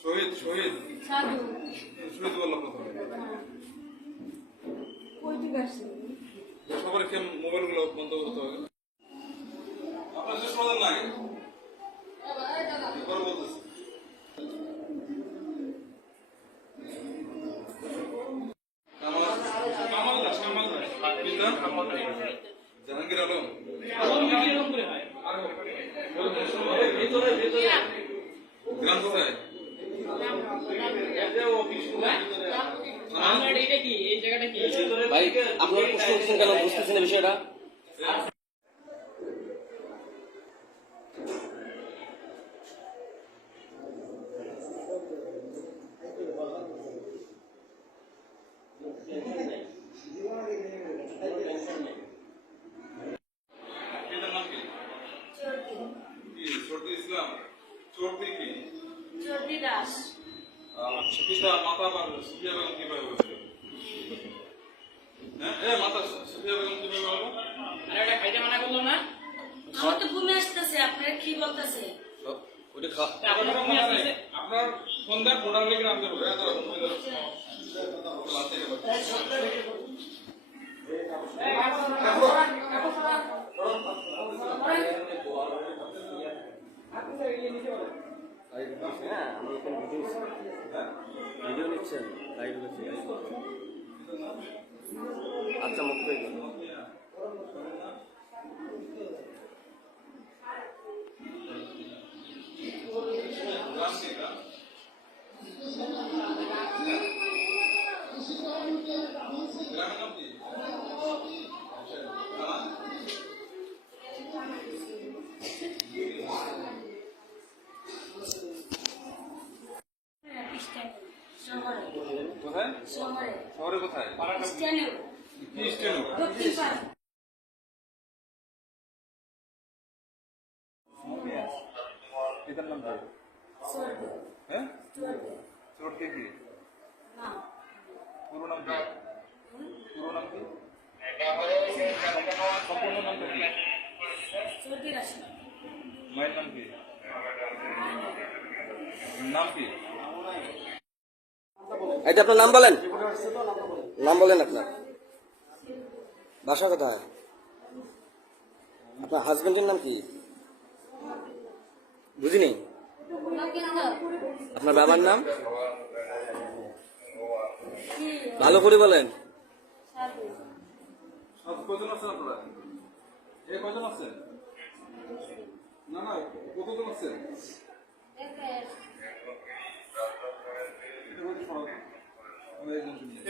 শহীদ শহীদ সাধু শহীদ বললাম প্রথমে। সবার খেয়ে মোবাইলগুলো বন্ধ করতে হবে। আপনার শেষ সমাধান লাগে এবার বলতেছি। জাহাঙ্গীর আলম গ্রাম কোথায়? ভাই আপনারা প্রশ্ন করছেন কেন বুঝতেছেন না বিষয়টা? চর্দি ইসলাম চর্দি কি চর্দি দাস পিতা মাতা বা সুফিয়া বেগম কিভাবে হয়েছিল? হ্যাঁ মাতা সুফিয়া বেগম কিভাবে হলো? আরে ওটা খাইতে মানা করলো না? আমার তো ঘুমে আসতেছে, আপনার কি বলতেছে? আপনার সন্ধ্যা ভোটার লেগে আনতে হবে। ভিডিও নিচ্ছেন লাইভ হচ্ছে। আচ্ছা মুক্ত হয়ে গেল। কোথায়? শহরে কোথায়? কি স্টেনো? পিতার নাম কি? হ্যাঁ চোরকে কি পুরো নাম কি? পুরো নাম কি? সম্পূর্ণ নামটা কি? মায়ের নাম কি? নাম কি? এটা আপনার নাম বলেন, নাম বলেন। আপনার বাসা কোথায়? আপনার হাজবেন্ডের নাম কি? বুঝিনি। আপনার বাবার নাম ভালো করে বলেন। কজন আছেন আপনারা? কজন আছেন? না না কতজন আছেন?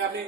আপনি